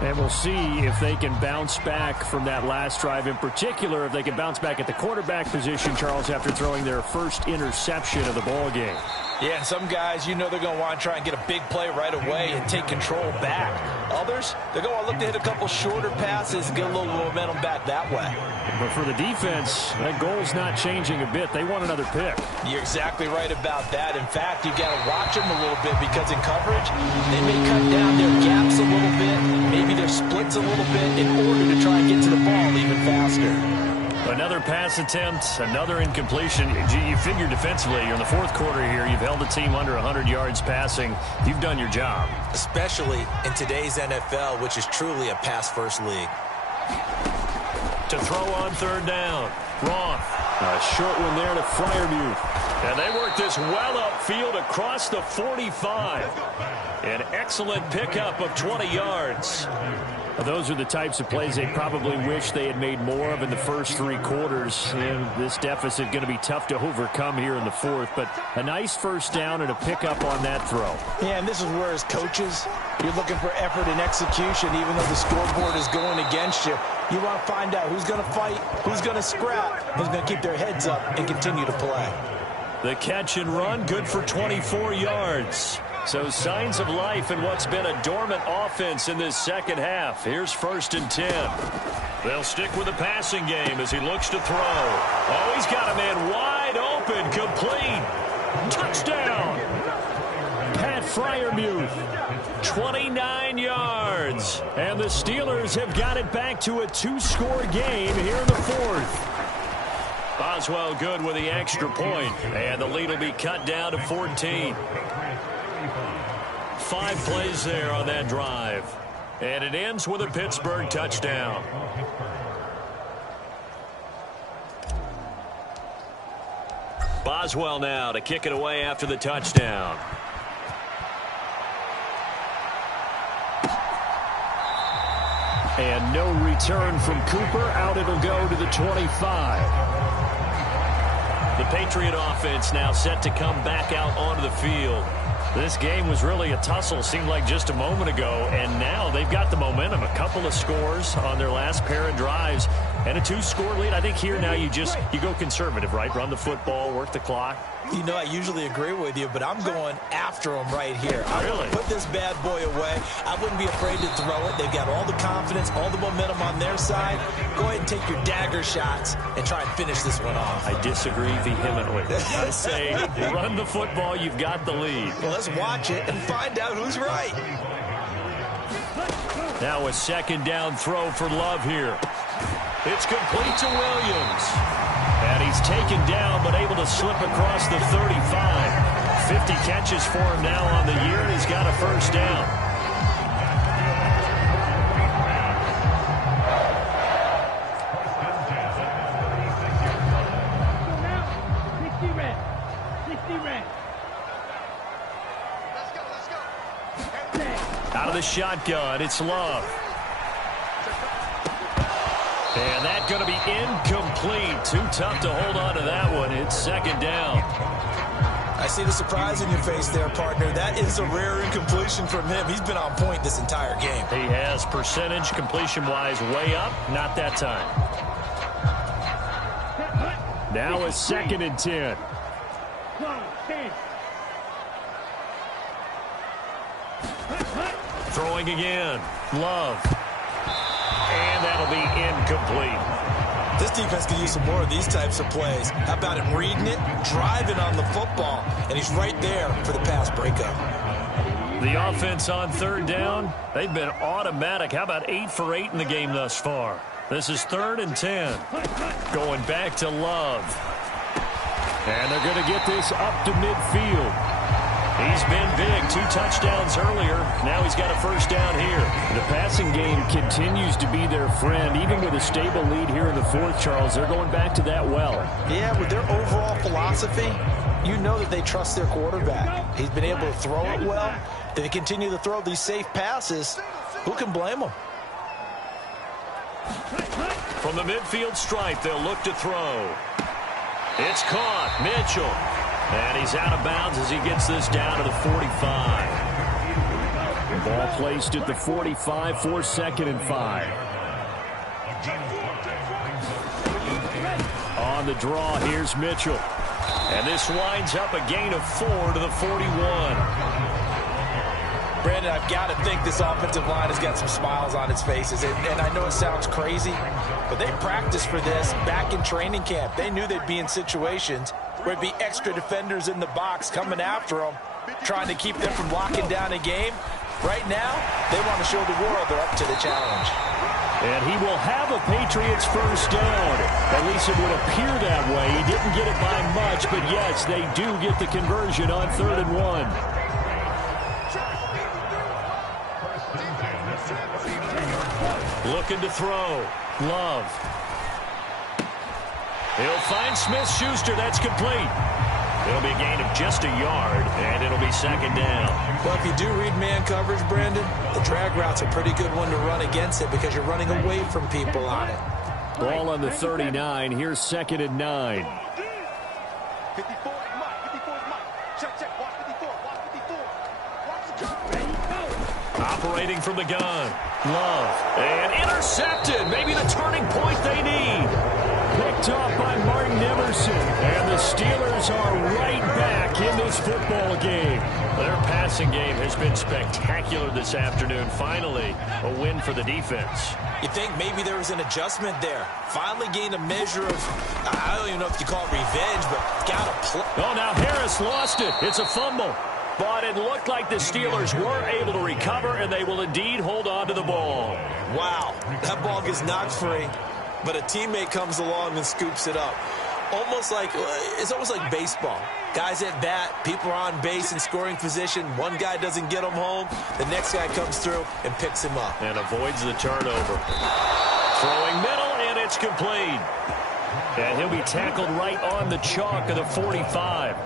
And we'll see if they can bounce back from that last drive. In particular, if they can bounce back at the quarterback position, Charles, after throwing their first interception of the ball game. Yeah, and some guys, you know they're going to want to try and get a big play right away and take control back. Others, they're going to look to hit a couple shorter passes and get a little momentum back that way. But for the defense, that goal's not changing a bit. They want another pick. You're exactly right about that. In fact, you've got to watch them a little bit because in coverage, they may cut down their gaps a little bit, maybe their splits a little bit in order to try and get to the ball even faster. Another pass attempt, another incompletion. You figure defensively, you're in the fourth quarter here. You've held the team under 100 yards passing. You've done your job. Especially in today's NFL, which is truly a pass-first league. To throw on third down. Roth. A short one there to Freiermuth. And they work this well upfield across the 45. An excellent pickup of 20 yards. Those are the types of plays they probably wish they had made more of in the first 3 quarters. And this deficit going to be tough to overcome here in the fourth. But a nice first down and a pickup on that throw. Yeah, and this is where as coaches, you're looking for effort and execution even though the scoreboard is going against you. You want to find out who's going to fight, who's going to scrap, who's going to keep their heads up and continue to play. The catch and run, good for 24 yards. So signs of life in what's been a dormant offense in this second half. Here's 1st and 10. They'll stick with the passing game as he looks to throw. Oh, he's got a man wide open, complete. Touchdown. Pat Freiermuth, 29 yards. And the Steelers have got it back to a 2-score game here in the fourth. Boswell good with the extra point. And the lead will be cut down to 14. 5 plays there on that drive. And it ends with a Pittsburgh touchdown. Boswell now to kick it away after the touchdown. And no return from Cooper. Out it'll go to the 25. The Patriot offense now set to come back out onto the field. This game was really a tussle, seemed like just a moment ago, and now they've got the momentum. A couple of scores on their last pair of drives and a 2-score lead. I think here now you go conservative, right? Run the football, work the clock. You know, I usually agree with you, but I'm going after them right here. I want to put this bad boy away. I wouldn't be afraid to throw it. They've got all the confidence, all the momentum on their side. Go ahead and take your dagger shots and try and finish this one off. I disagree vehemently. I say run the football. You've got the lead. Well, let's watch it and find out who's right. Now a second down throw for Love here. It's complete to Williams. And he's taken down but able to slip across the 35. 50 catches for him now on the year, and he's got a first down. Out of the shotgun, it's Love. And that's going to be incomplete. Too tough to hold on to that one. It's second down. I see the surprise in your face there, partner. That is a rare incompletion from him. He's been on point this entire game. He has percentage completion-wise way up. Not that time. Now a second and 10. Throwing again. Love. And that'll be incomplete. This defense can use some more of these types of plays. How about him reading it, driving on the football, and he's right there for the pass breakup. The offense on third down, they've been automatic. How about 8 for 8 in the game thus far? This is 3rd and 10. Going back to Love. And they're going to get this up to midfield. He's been big. 2 touchdowns earlier. Now he's got a first down here. The passing game continues to be their friend. Even with a stable lead here in the fourth, Charles, they're going back to that well. Yeah, with their overall philosophy, you know that they trust their quarterback. He's been able to throw it well. They continue to throw these safe passes. Who can blame them? From the midfield stripe, they'll look to throw. It's caught. Mitchell. And he's out of bounds as he gets this down to the 45. Ball placed at the 45 for 2nd and 5. On the draw, here's Mitchell. And this winds up a gain of 4 to the 41. Brandon, I've got to think this offensive line has got some smiles on its faces. And I know it sounds crazy, but they practiced for this back in training camp. They knew they'd be in situations where it'd be extra defenders in the box coming after them, trying to keep them from locking down a game. Right now, they want to show the world they're up to the challenge. And he will have a Patriots first down. At least it would appear that way. He didn't get it by much, but yes, they do get the conversion on 3rd and 1. Looking to throw. Love. He'll find Smith-Schuster. That's complete. It'll be a gain of just a yard, and it'll be 2nd down. Well, if you do read man coverage, Brandon, the drag route's a pretty good one to run against it because you're running away from people on it. Ball on the 39. Here's 2nd and 9. 54 is Mike. 54 is Mike. Check, check. Watch 54. Watch 54. Watch the jump. Operating from the gun. Love. And intercepted. Maybe the turning point they need. Picked off by Martin Emerson. And the Steelers are right back in this football game. Their passing game has been spectacular this afternoon. Finally, a win for the defense. You think maybe there was an adjustment there. Finally gained a measure of, I don't even know if you call it revenge, but got to play. Oh, now Harris lost it. It's a fumble. But it looked like the Steelers were able to recover, and they will indeed hold on to the ball. Wow, that ball gets knocked free, but a teammate comes along and scoops it up. It's almost like baseball. Guys at bat, people are on base in scoring position. One guy doesn't get him home. The next guy comes through and picks him up. And avoids the turnover. Throwing middle, and it's complete. And he'll be tackled right on the chalk of the 45.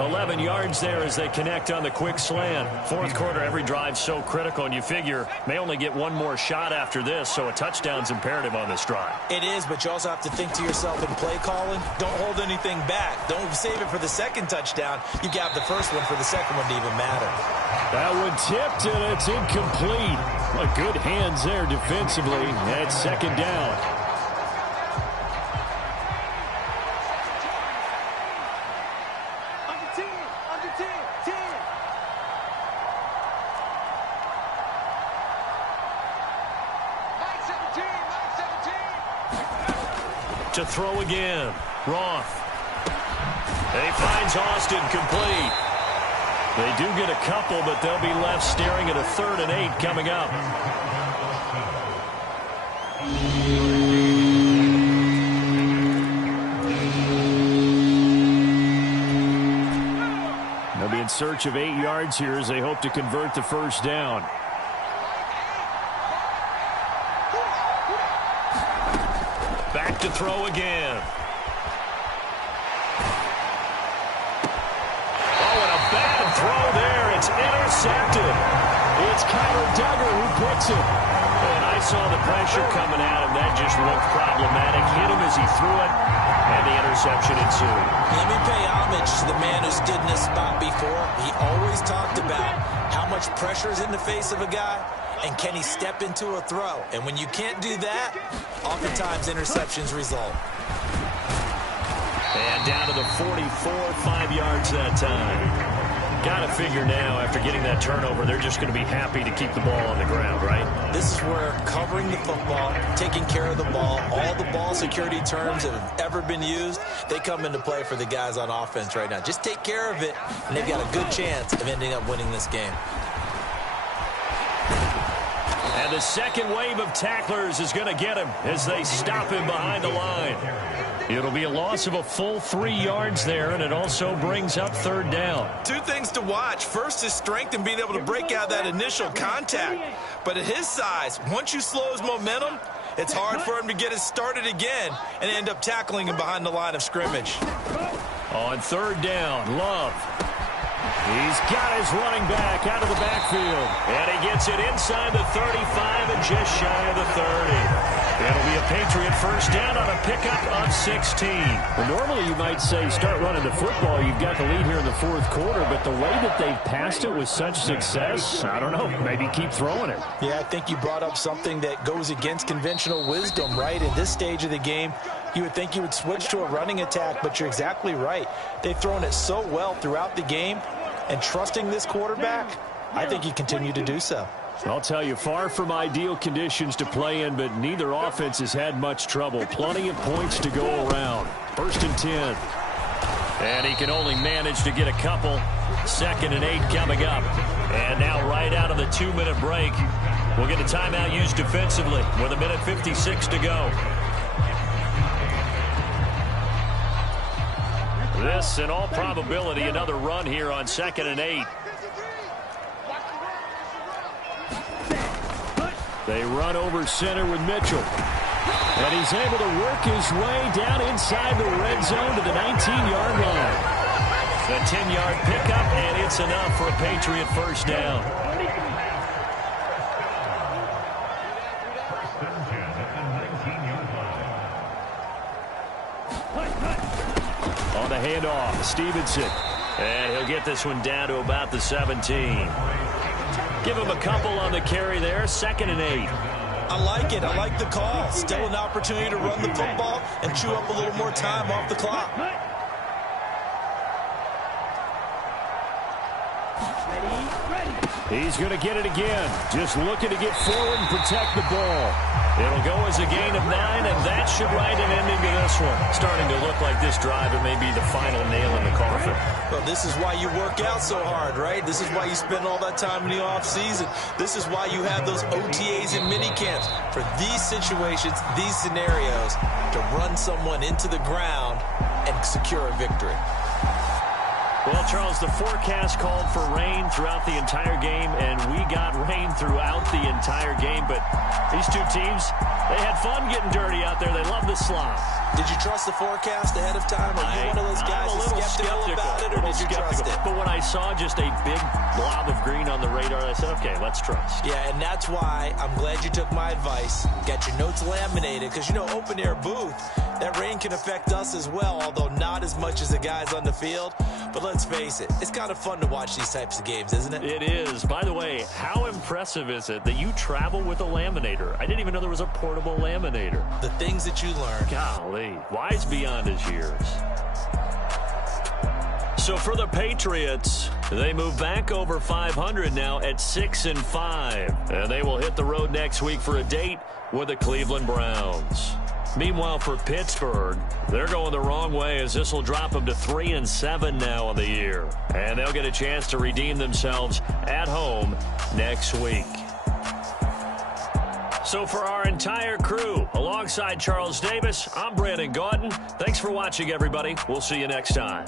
11 yards there as they connect on the quick slant. Fourth quarter, every drive so critical, and you figure may only get one more shot after this, so a touchdown's imperative on this drive. It is, but you also have to think to yourself in play calling, don't hold anything back. Don't save it for the second touchdown. You got the first one for the second one to even matter. That one tipped, and it's incomplete. Well, good hands there defensively. That's second down. To throw again. Roth. And he finds Austin complete. They do get a couple, but they'll be left staring at a 3rd and 8 coming up. They'll be in search of 8 yards here as they hope to convert the first down. Back to throw again. Oh, and a bad throw there. It's intercepted. It's Kyler Duggar who picks it. And I saw the pressure coming at him. That just looked problematic. Hit him as he threw it, and the interception ensued. Let me pay homage to the man who stood in this spot before. He always talked about how much pressure is in the face of a guy, and can he step into a throw? And when you can't do that, oftentimes interceptions result. And down to the 44, 5 yards that time. Got to figure now, after getting that turnover, they're just going to be happy to keep the ball on the ground, right? This is where covering the football, taking care of the ball, all the ball security terms that have ever been used, they come into play for the guys on offense right now. Just take care of it, and they've got a good chance of ending up winning this game. And the second wave of tacklers is going to get him as they stop him behind the line. It'll be a loss of a full 3 yards there, and it also brings up 3rd down. Two things to watch. First, his strength and being able to break out that initial contact. But at his size, once you slow his momentum, it's hard for him to get it started again and end up tackling him behind the line of scrimmage. On 3rd down, Love. He's got his running back out of the backfield. And he gets it inside the 35 and just shy of the 30. It'll be a Patriot first down on a pickup of 16. Well, normally you might say start running the football. You've got the lead here in the fourth quarter, but the way that they've passed it with such success, I don't know, maybe keep throwing it. Yeah, I think you brought up something that goes against conventional wisdom, right? In this stage of the game, you would think you would switch to a running attack, but you're exactly right. They've thrown it so well throughout the game, and trusting this quarterback, I think you continue to do so. I'll tell you, far from ideal conditions to play in, but neither offense has had much trouble. Plenty of points to go around. 1st and 10. And he can only manage to get a couple. 2nd and 8 coming up. And now right out of the 2-minute break, we'll get a timeout used defensively with 1:56 to go. This, in all probability, another run here on 2nd and 8. They run over center with Mitchell. And he's able to work his way down inside the red zone to the 19-yard line. The 10-yard pickup, and it's enough for a Patriot first down. On the handoff, Stevenson. And he'll get this one down to about the 17. Give him a couple on the carry there. 2nd and 8. I like it. I like the call. Still an opportunity to run the football and chew up a little more time off the clock. He's going to get it again. Just looking to get forward and protect the ball. It'll go as a gain of 9, and that should write an ending to this one. Starting to look like this drive, it may be the final nail in the coffin. Well, this is why you work out so hard, right? This is why you spend all that time in the offseason. This is why you have those OTAs and mini camps. For these situations, these scenarios, to run someone into the ground and secure a victory. Well, Charles, the forecast called for rain throughout the entire game, and we got rain throughout the entire game. But these two teams, they had fun getting dirty out there. They love the slop. Did you trust the forecast ahead of time? Are you one of those guys I'm a little skeptical about it, or did when I saw just a big blob of green on the radar, I said, okay, let's trust. Yeah, and that's why I'm glad you took my advice. Get your notes laminated because, open air booth, that rain can affect us as well, although not as much as the guys on the field. But let's face it, it's kind of fun to watch these types of games, isn't it? It is. By the way, how impressive is it that you travel with a laminator? I didn't even know there was a portable laminator. The things that you learn. Golly, wise beyond his years. So for the Patriots, they move back over 500 now at 6-5. And they will hit the road next week for a date with the Cleveland Browns. Meanwhile, for Pittsburgh, they're going the wrong way as this will drop them to 3-7 now on the year. And they'll get a chance to redeem themselves at home next week. So for our entire crew, alongside Charles Davis, I'm Brandon Gaudin. Thanks for watching, everybody. We'll see you next time.